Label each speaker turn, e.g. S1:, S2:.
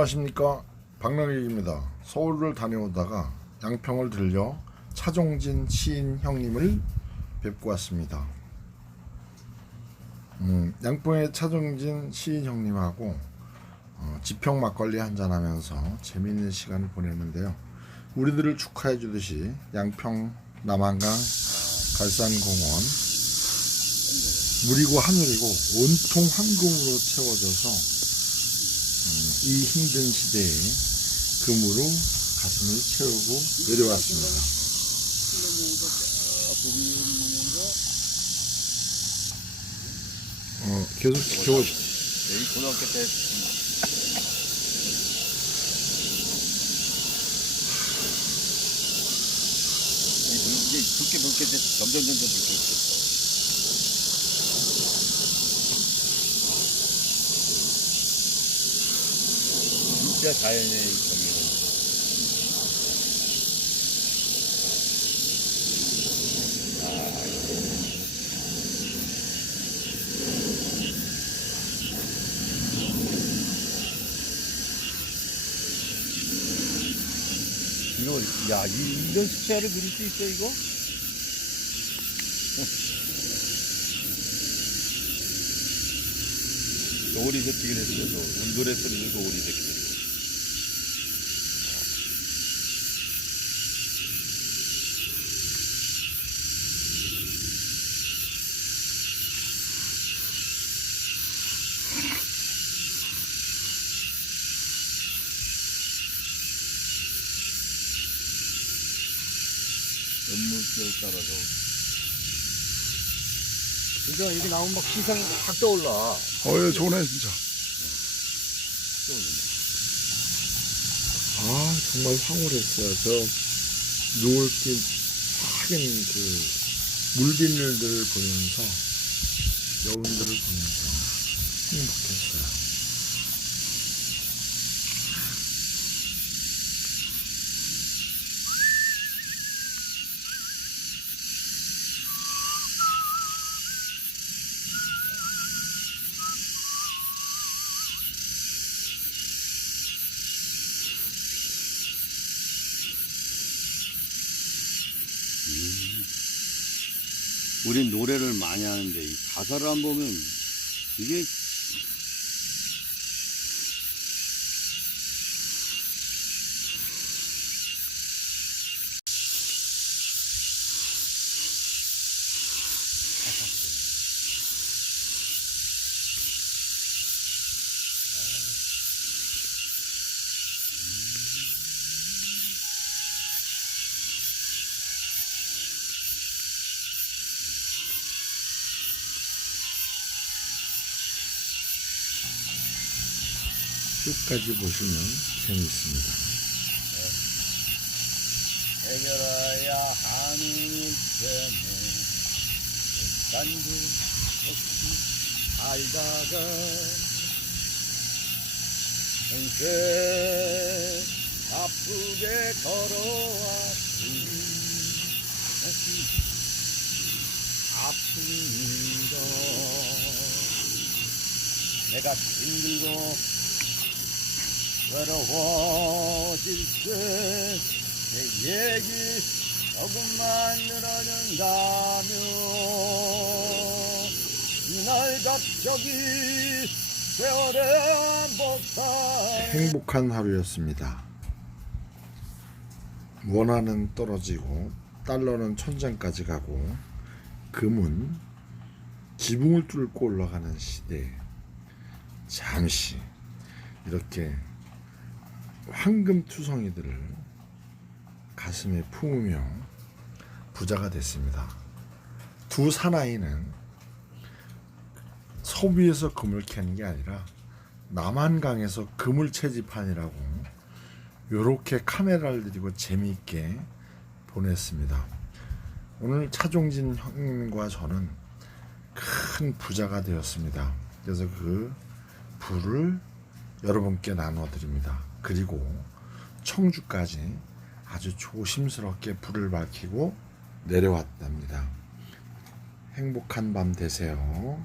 S1: 안녕하십니까 박랑익입니다. 서울을 다녀오다가 양평을 들려 차종진 시인 형님을 뵙고 왔습니다. 음, 양평의 차종진 시인 형님하고 어, 지평 막걸리 한잔 하면서 재미있는 시간을 보냈는데요. 우리들을 축하해 주듯이 양평 남한강 갈산공원 물이고 하늘이고 온통 황금으로 채워져서 음, 이 힘든 시대에 금으로 가슴을 채우고 내려왔습니다. 어, 계속 지켜보
S2: 고등학교 때 이제 붉게 붉게 점점 점점 붉게 있어. 진짜 자연의 경계는 이거 야 이, 이런 숫자를 그릴 수 있어 이거? 오리 새끼가 됐어. 쓰는 거 오리 새끼 연물결 따라서. 그러니까 이게 나오면 막 시상이 확 떠올라.
S1: 어예 좋네 진짜. 아 정말 황홀했어요. 저 노을빛 확인 그 물비늘들을 보면서 여운들을 보면서 행복했어요.
S2: 우린 노래를 많이 하는데 이 가사를 안 보면 이게
S1: 끝까지 보시면 재미있습니다.
S2: 해결해야 하는 일 때문 딴들 없이 살다가 평생 아프게 걸어왔으니 다시 아픕니다 내가 힘들고 외로워질 때내 얘기 조금만 늘어준다면 이날 갑자기 세월의 복사
S1: 행복한 하루였습니다. 원화는 떨어지고 달러는 천장까지 가고 금은 지붕을 뚫고 올라가는 시대에 잠시 이렇게 황금 투성이들을 가슴에 품으며 부자가 됐습니다. 두 사나이는 서부에서 금을 캐는 게 아니라 남한강에서 그물 채집판이라고 요렇게 카메라를 들이고 재미있게 보냈습니다. 오늘 차종진 형님과 저는 큰 부자가 되었습니다. 그래서 그 부를 여러분께 나눠 드립니다. 그리고 청주까지 아주 조심스럽게 불을 밝히고 내려왔답니다. 행복한 밤 되세요.